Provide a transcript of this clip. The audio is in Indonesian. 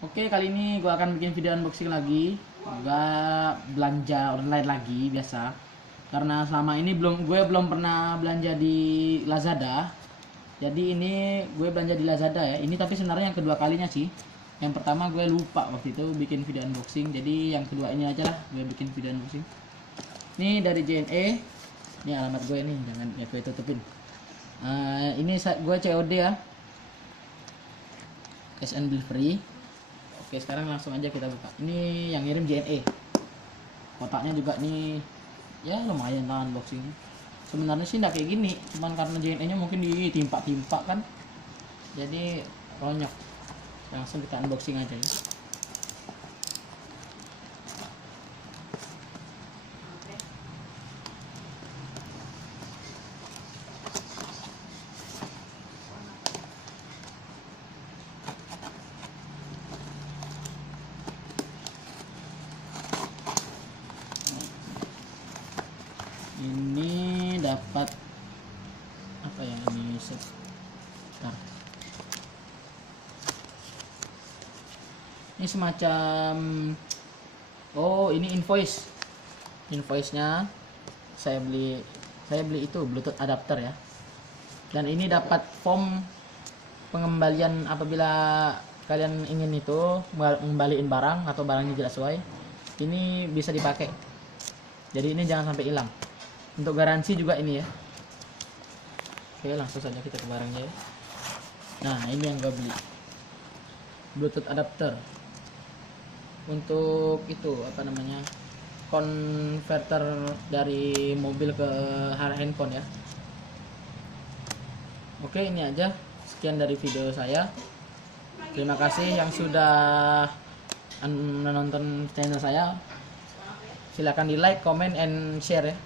Oke, kali ini gue akan bikin video unboxing lagi. Gak belanja online lagi biasa. Karena selama ini gue belum pernah belanja di Lazada. Jadi ini gue belanja di Lazada ya. Ini tapi sebenarnya yang kedua kalinya sih. Yang pertama gue lupa waktu itu bikin video unboxing. Jadi yang kedua ini aja lah gue bikin video unboxing. Ini dari JNE. Ini alamat gue nih, jangan ya gue tutupin. Ini gue COD ya. Cash and delivery. Oke, sekarang langsung aja kita buka. Ini yang ngirim JNE. Kotaknya juga nih, ya lumayan lah unboxingnya. Sebenarnya sih nggak kayak gini, cuman karena JNE-nya mungkin ditimpa-timpa kan, jadi ronyok. Langsung kita unboxing aja ya. Ini dapat apa ya ini sebentar. Ini semacam ini invoice-nya saya beli itu Bluetooth adapter ya. Dan ini dapat form pengembalian apabila kalian ingin itu ngembaliin barang atau barangnya tidak sesuai. Ini bisa dipakai. Jadi ini jangan sampai hilang. Untuk garansi juga ini ya. Oke, langsung saja kita ke barangnya ya. Nah, ini yang gue beli. Bluetooth adapter. Untuk itu apa namanya? Converter dari mobil ke handphone ya. Oke, ini aja. Sekian dari video saya. Terima kasih yang sudah menonton channel saya. Silahkan di like, comment, and share ya.